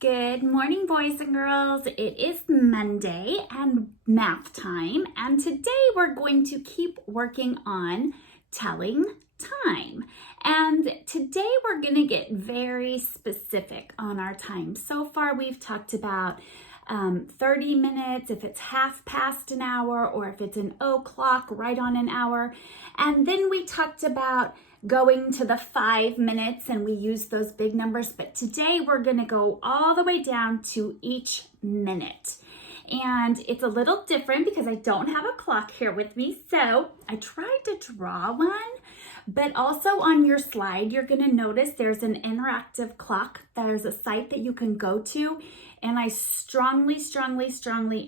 Good morning, boys and girls. It is Monday and math time, and today we're going to keep working on telling time. And today we're going to get very specific on our time. So far, we've talked about 30 minutes, if it's half past an hour, or if it's an o'clock, right on an hour. And then we talked about going to the 5 minutes, and we use those big numbers. But today we're going to go all the way down to each minute. And it's a little different because I don't have a clock here with me. So I tried to draw one, but also on your slide, you're going to notice there's an interactive clock. There's a site that you can go to. And I strongly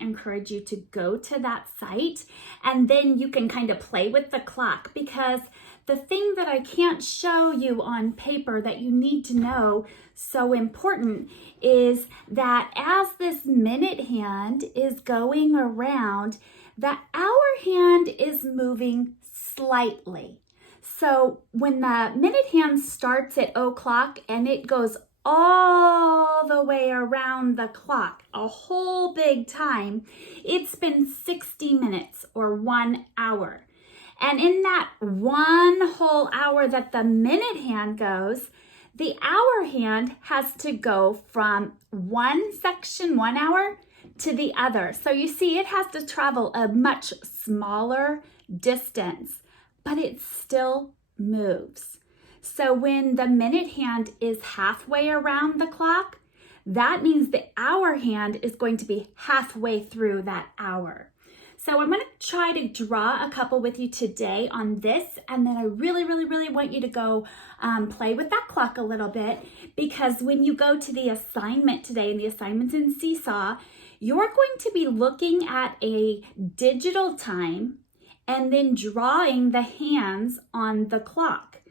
encourage you to go to that site. And then you can kind of play with the clock, because the thing that I can't show you on paper that you need to know, so important, is that as this minute hand is going around, the hour hand is moving slightly. So when the minute hand starts at o'clock and it goes all the way around the clock, a whole big time, it's been 60 minutes or 1 hour. And in that one whole hour that the minute hand goes, the hour hand has to go from one section, 1 hour, to the other. So you see, it has to travel a much smaller distance, but it still moves. So when the minute hand is halfway around the clock, that means the hour hand is going to be halfway through that hour. So I'm going to try to draw a couple with you today on this, and then I really want you to go play with that clock a little bit, because when you go to the assignment today, and the assignment's in Seesaw, you're going to be looking at a digital time and then drawing the hands on the clock.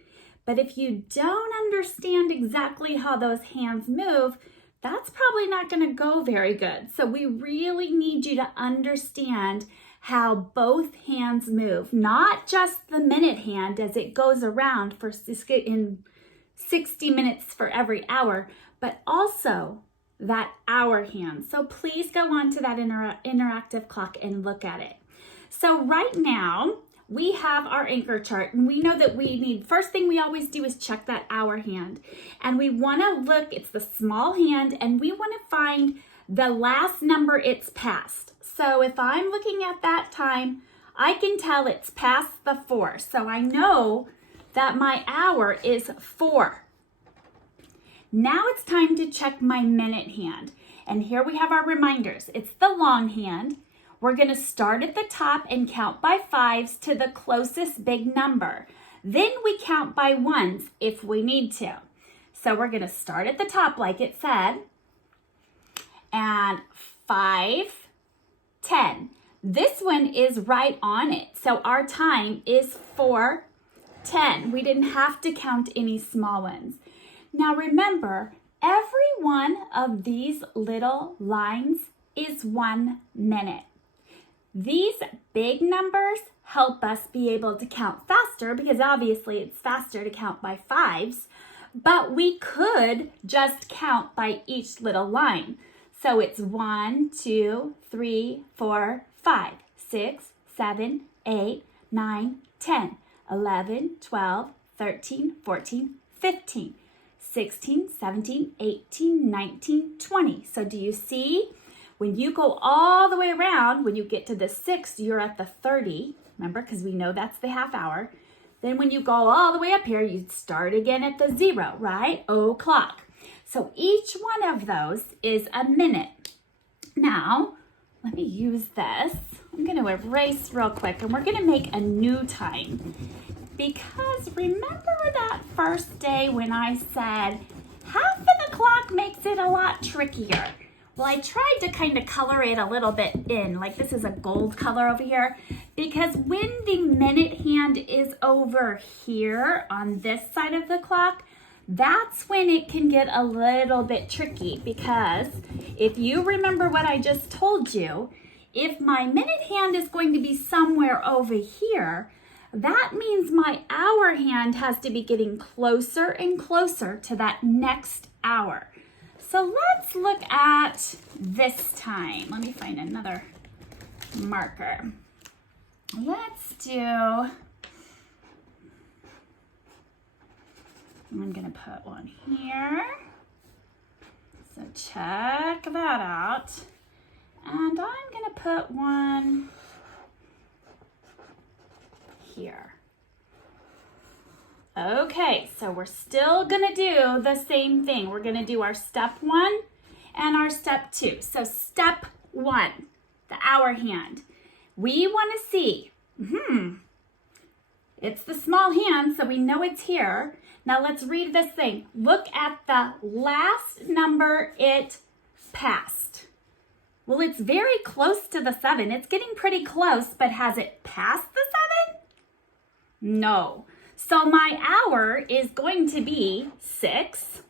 But if you don't understand exactly how those hands move, that's probably not going to go very good. So we really need you to understand how both hands move, not just the minute hand as it goes around for in 60 minutes for every hour, but also that hour hand. So please go on to that interactive clock and look at it. So right now, we have our anchor chart, and we know that we need, first thing we always do is check that hour hand. And we want to look, it's the small hand, and we want to find the last number it's past. So if I'm looking at that time, I can tell it's past the 4. So I know that my hour is 4. Now it's time to check my minute hand. And here we have our reminders. It's the long hand. We're going to start at the top and count by 5s to the closest big number. Then we count by 1s if we need to. So we're going to start at the top like it said. And 5, 10. This one is right on it. So our time is 4:10. We didn't have to count any small ones. Now remember, every one of these little lines is 1 minute. These big numbers help us be able to count faster, because obviously it's faster to count by 5s, but we could just count by each little line. So it's 1, 2, 3, 4, 5, 6, 7, 8, 9, 10, 11, 12, 13, 14, 15, 16, 17, 18, 19, 20. So do you see? When you go all the way around, when you get to the 6, you're at the 30. Remember, because we know that's the half hour. Then when you go all the way up here, you start again at the 0, right? O'clock. So each one of those is a minute. Now, let me use this. I'm going to erase real quick, and we're going to make a new time. Because remember that first day when I said half of the clock makes it a lot trickier? Well, I tried to kind of color it a little bit in, like this is a gold color over here, because when the minute hand is over here on this side of the clock, that's when it can get a little bit tricky, because if you remember what I just told you, if my minute hand is going to be somewhere over here, that means my hour hand has to be getting closer and closer to that next hour. So let's look at this time. Let me find another marker. Let's do, I'm gonna put one here. So check that out. And I'm gonna put one here. Okay, so we're still gonna do the same thing. We're gonna do our step 1 and our step 2. So step 1, the hour hand. We wanna see, it's the small hand, so we know it's here. Now let's read this thing. Look at the last number it passed. Well, it's very close to the 7. It's getting pretty close, but has it passed the 7? No. So my hour is going to be 6.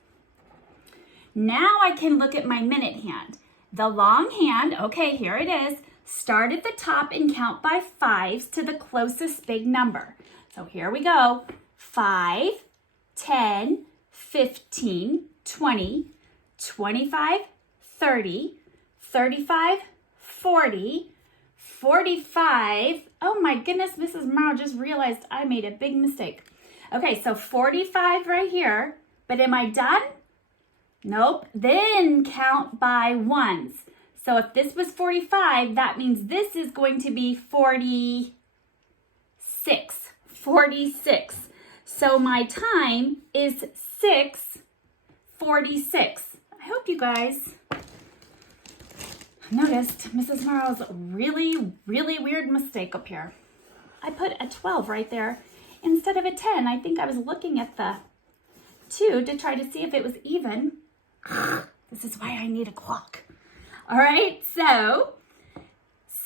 Now I can look at my minute hand. The long hand, okay, here it is. Start at the top and count by 5s to the closest big number. So here we go. 5, 10, 15, 20, 25, 30, 35, 40, 45. Oh my goodness, Mrs. Morrow just realized I made a big mistake. Okay, so 45 right here, but am I done? Nope, then count by 1s. So if this was 45, that means this is going to be 46. 46. So my time is 6:46. I hope you guys noticed Mrs. Morrow's really weird mistake up here. I put a 12 right there instead of a 10. I think I was looking at the 2 to try to see if it was even. This is why I need a clock. All right, so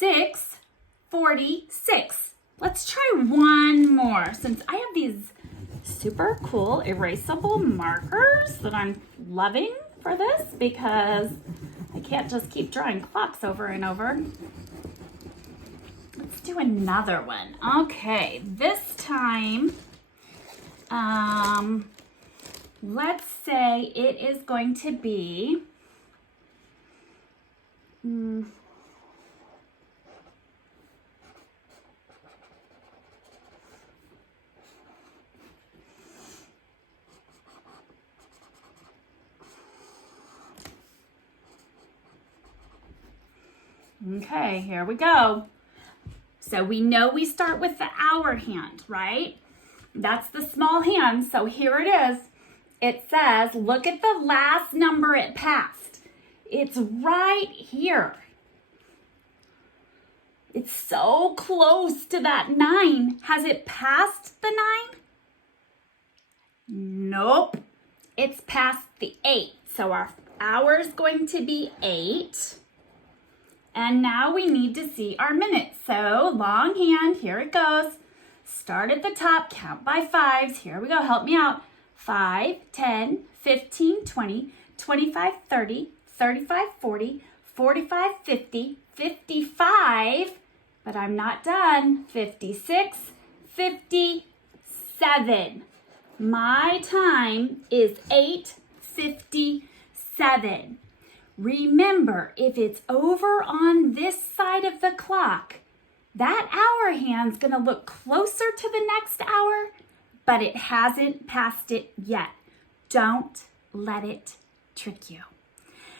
6:46. Let's try one more since I have these super cool erasable markers that I'm loving for this because I can't just keep drawing clocks over and over. Let's do another one. Okay, this time, let's say it is going to be, okay, here we go. So we know we start with the hour hand, right? That's the small hand. So here it is. It says, look at the last number it passed. It's right here. It's so close to that 9. Has it passed the 9? Nope. It's past the 8. So our hour is going to be 8. And now we need to see our minutes. So long hand, here it goes. Start at the top, count by 5s. Here we go, help me out. 5, 10, 15, 20, 25, 30, 35, 40, 45, 50, 55, but I'm not done. 56, 57. My time is 8:57. Remember, if it's over on this side of the clock, that hour hand's gonna look closer to the next hour, but it hasn't passed it yet. Don't let it trick you.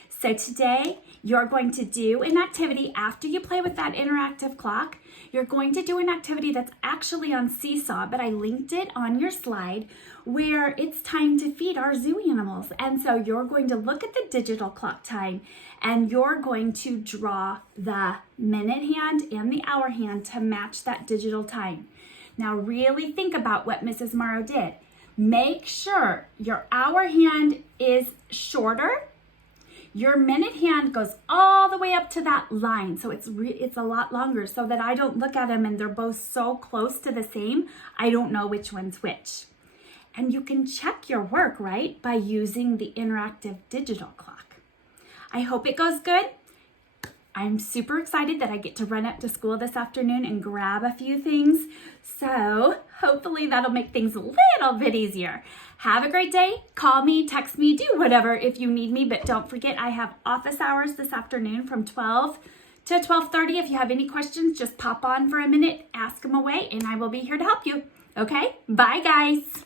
So today, you're going to do an activity after you play with that interactive clock. You're going to do an activity that's actually on Seesaw, but I linked it on your slide, where it's time to feed our zoo animals. And so you're going to look at the digital clock time and you're going to draw the minute hand and the hour hand to match that digital time. Now really think about what Mrs. Morrow did. Make sure your hour hand is shorter. Your minute hand goes all the way up to that line, so it's a lot longer, so that I don't look at them and they're both so close to the same, I don't know which one's which. And you can check your work, right, by using the interactive digital clock. I hope it goes good. I'm super excited that I get to run up to school this afternoon and grab a few things, so hopefully that'll make things a little bit easier. have a great day. Call me, text me, do whatever if you need me. But don't forget, I have office hours this afternoon from 12 to 12:30. If you have any questions, just pop on for a minute, ask them away, and I will be here to help you. Okay? Bye, guys.